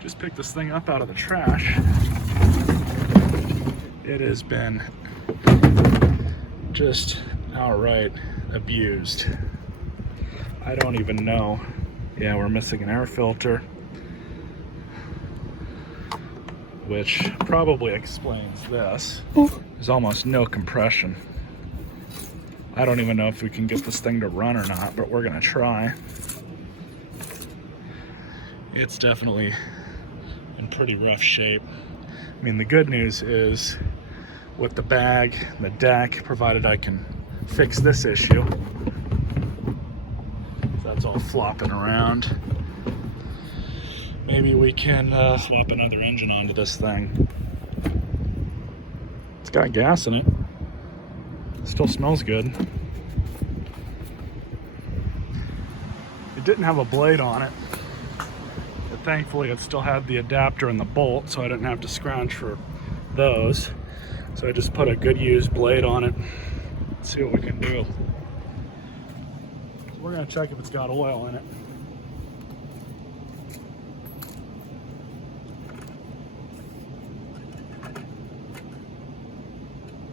Just picked this thing up out of the trash. It has been just outright abused. I don't even know. Yeah, we're missing an air filter, which probably explains this. There's almost no compression. I don't even know if we can get this thing to run or not, but we're gonna try. It's definitely in pretty rough shape. I mean, the good news is with the bag, the deck, provided I can fix this issue. That's all flopping around. Maybe we can swap another engine onto this thing. It's got gas in it. Still smells good. It didn't have a blade on it, but thankfully it still had the adapter and the bolt, so I didn't have to scrounge for those. So I just put a good used blade on it. Let's see what we can do. We're gonna check if it's got oil in it.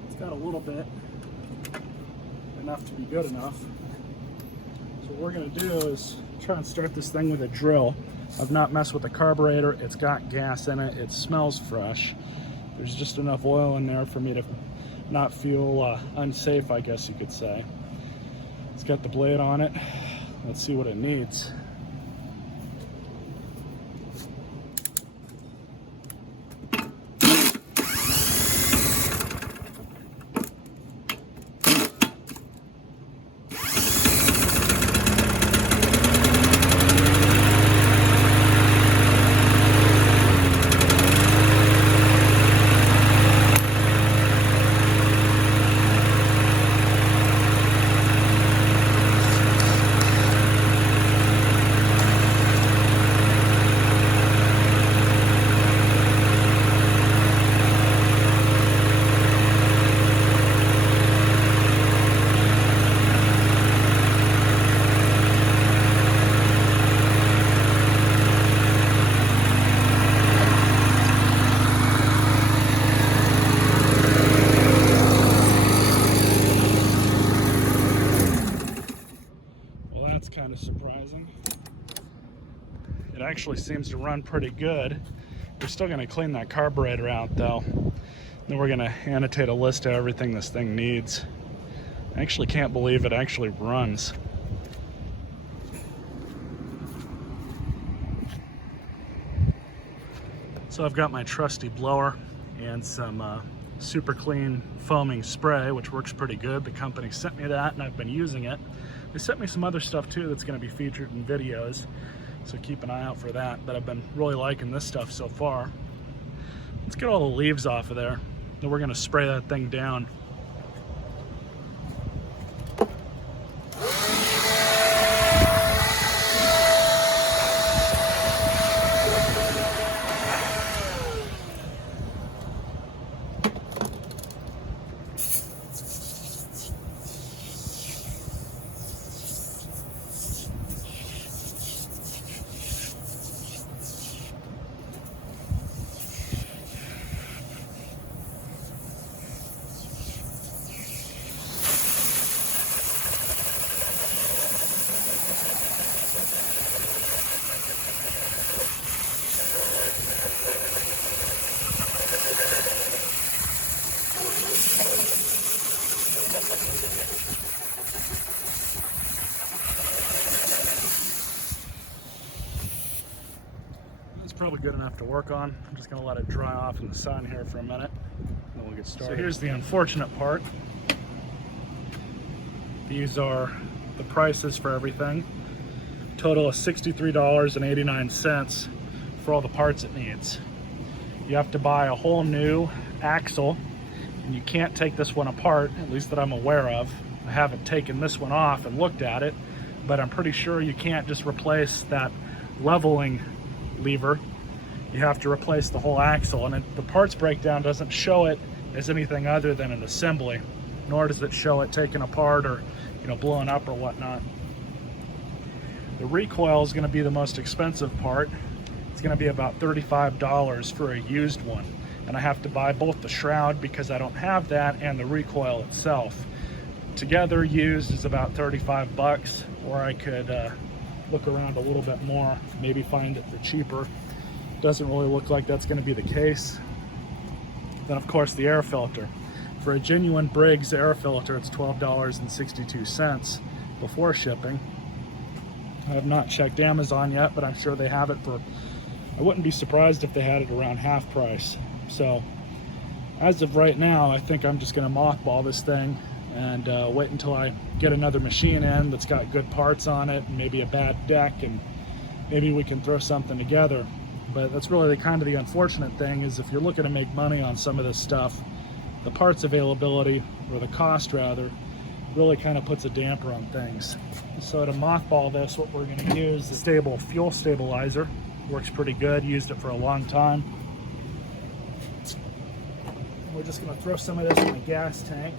It's got a little bit, enough to be good enough. So what we're gonna do is try and start this thing with a drill. I've not messed with the carburetor. It's got gas in it. It smells fresh. There's just enough oil in there for me to not feel unsafe, I guess you could say. It's got the blade on it. Let's see what it needs. Kind of surprising. It actually seems to run pretty good. We're still going to clean that carburetor out though. Then we're going to annotate a list of everything this thing needs. I actually can't believe it actually runs. So I've got my trusty blower and some Superclean foaming spray, which works pretty good. The company sent me that and I've been using it. They sent me some other stuff too that's going to be featured in videos, so keep an eye out for that. But I've been really liking this stuff so far. Let's get all the leaves off of there. Then we're going to spray that thing down. Probably good enough to work on. I'm just going to let it dry off in the sun here for a minute, then we'll get started. So here's the unfortunate part. These are the prices for everything. Total of $63.89 for all the parts it needs. You have to buy a whole new axle, and you can't take this one apart, at least that I'm aware of. I haven't taken this one off and looked at it, but I'm pretty sure you can't just replace that leveling lever. You have to replace the whole axle, and the parts breakdown doesn't show it as anything other than an assembly, nor does it show it taken apart or blowing up or whatnot. The recoil is going to be the most expensive part. it's going to be about $35 for a used one. And I have to buy both the shroud because I don't have that and the recoil itself. Together, used is about 35 bucks, or I could look around a little bit more, maybe find it for cheaper. Doesn't really look like that's going to be the case. Then of course the air filter. For a genuine Briggs air filter, it's $12.62 before shipping. I have not checked Amazon yet, but I'm sure they have it for, I wouldn't be surprised if they had it around half price. So as of right now, I think I'm just going to mothball this thing and wait until I get another machine in that's got good parts on it, and maybe a bad deck, and maybe we can throw something together. But that's really the unfortunate thing, is if you're looking to make money on some of this stuff, the parts availability, or the cost rather, really kind of puts a damper on things. So to mothball this, what we're going to use is stable fuel stabilizer. Works pretty good, used it for a long time. We're just going to throw some of this in the gas tank.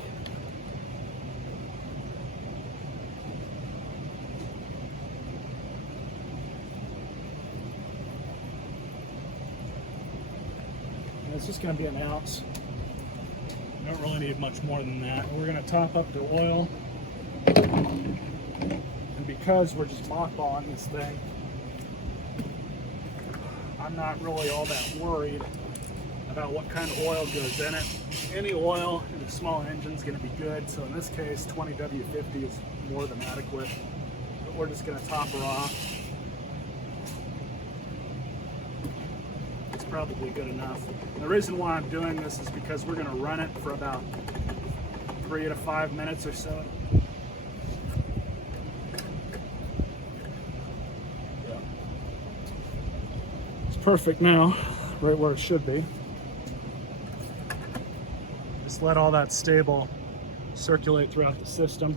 And it's just going to be an ounce. We don't really need much more than that. We're going to top up the oil. And because we're just mothballing this thing, I'm not really all that worried about what kind of oil goes in it. Any oil in a small engine is going to be good. So in this case, 20W50 is more than adequate. But we're just going to top her off. It's probably good enough. And the reason why I'm doing this is because we're going to run it for about 3 to 5 minutes or so. Yeah. It's perfect now, right where it should be. Just let all that stable circulate throughout the system.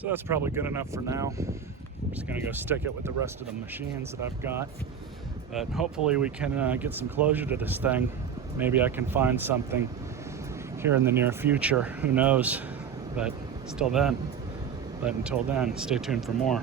So that's probably good enough for now. I'm just going to go stick it with the rest of the machines that I've got. But hopefully we can get some closure to this thing. Maybe I can find something here in the near future. Who knows? But until then, stay tuned for more.